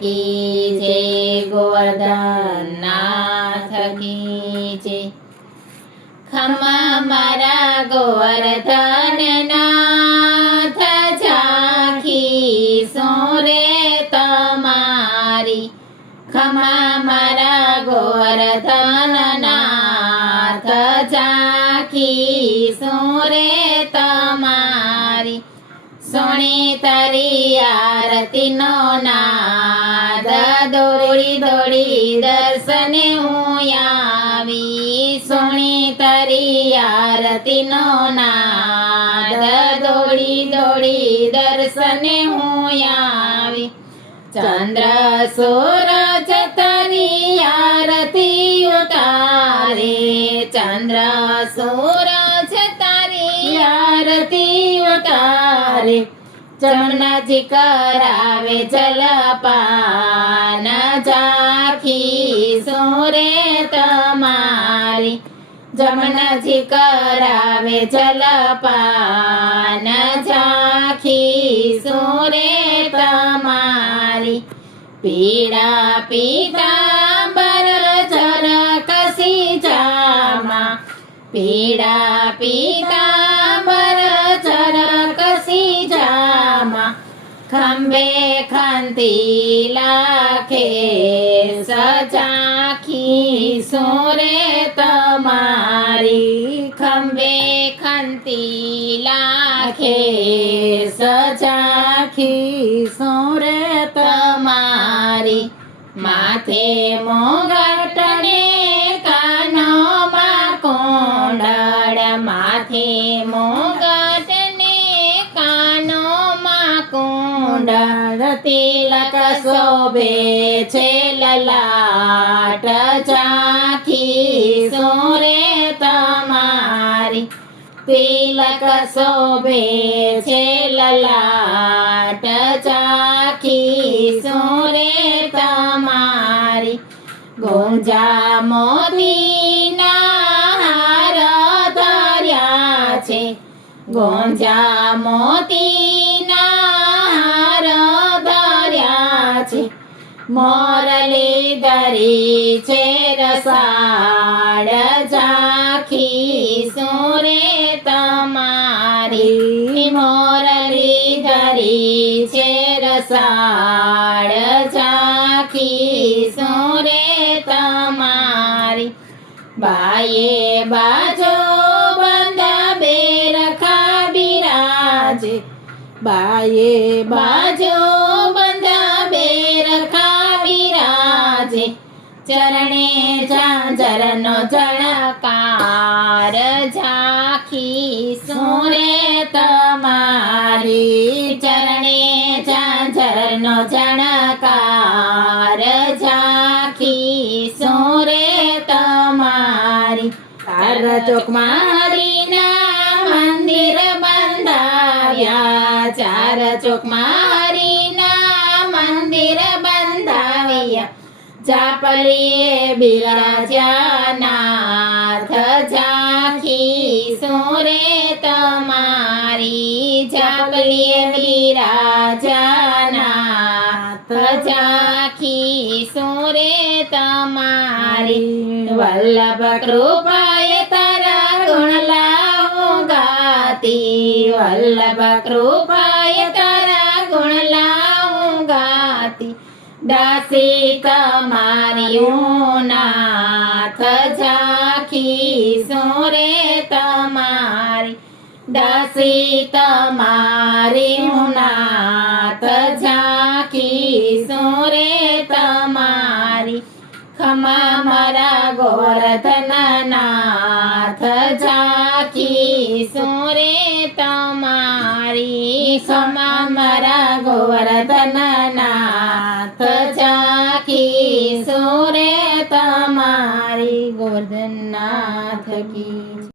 કી જય, ગોવર્ધનનાથ કી જય। ખમા મારા ગોવર્ધનનાથ, ઝાંખી સોરે તમારી। ખમા મારા ગોવર્ધનનાથ, ઝાંખી સોરે તમારી। સોણી તારી આરતીનો નાદ, દોડી દોડી દર્શને હું આવી। સોણી તારી આરતીનો નાદ, દોડી દોડી દર્શને હું આવી। ચંદ્ર સૂરજ તારી આરતી ઉતારે, ચંદ્ર સૂરજ તારી આરતી ઉતારે। જમનાજી કરાવે જલપાન, ઝાંખી સોરે તમારી। જમનાજી કરાવે જલપાન, ઝાંખી સોરે તમારી। પીળા પીતાંબર ઝરકસી જામા, પીળા પીતાંબર ઝરકસી જામા। ખંભે ખંતી લાખે ઝાંખી સોરે તમારી। ખંભે ખંતી લાખે ઝાંખી સોરે તમારી। માથે મોગટ ને કાનોમાં કુંડળ, માથે મોગટ ને કાનોમાં કુંડળ। તિલક શોભે છે લલાટ, ઝાંખી સોરે તમારી। તિલક શોભે છે લલાટ, ઝાંખી સોરે તમારી। ગુંજા મોતીના હાર ધર્યા છે, ગુંજા મોતીના હાર ધર્યા છે। મોરલી ધરી છે રસાળ, ઝાંખી સોરે તમારી। મોરલી ધરી છે રસાળ, ઝાંખી સોરે તમારી। બાયે બાજો બંધ બેરખા બિરાજે, બાયે બાજો બંધ બેરખા બિરાજે। ચરણે ઝાંઝરનો ઝણકાર, ઝાંખી સોરે તમારી। ચરણે ઝાંઝરનો ઝણકાર, ઝાંખી સોરે તમારી। ચાર ચોકમાં હરિના મંદિર બંધાવ્યા, ચાર ચોકમાં હરિના મંદિર બંધાવ્યા। ઝાપલીએ બિરાજ્યા નાથ, ઝાંખી સોરે તમારી। ઝાપલીએ બિરાજ્યા નાથ, ઝાંખી સોરે તમારી। વલ્લભ કૃપાએ તારા ગુણ લાવું ગાતી, વલ્લભ કૃપાએ તારા ગુણ લાવું ગાતી। દાસી તમારી હું નાથ, ઝાંખી સોરે તમારી। દાસી તમારી હું નાથ, ઝાંખી સોરે તમારી। ખમા મારા ગોવર્ધનનાથ, ઝાંખી સોરે તમારી। ખમા મારા ગોવર્ધનનાથ, ઝાંખી સોરે તમારી। ગોવર્ધનનાથ કી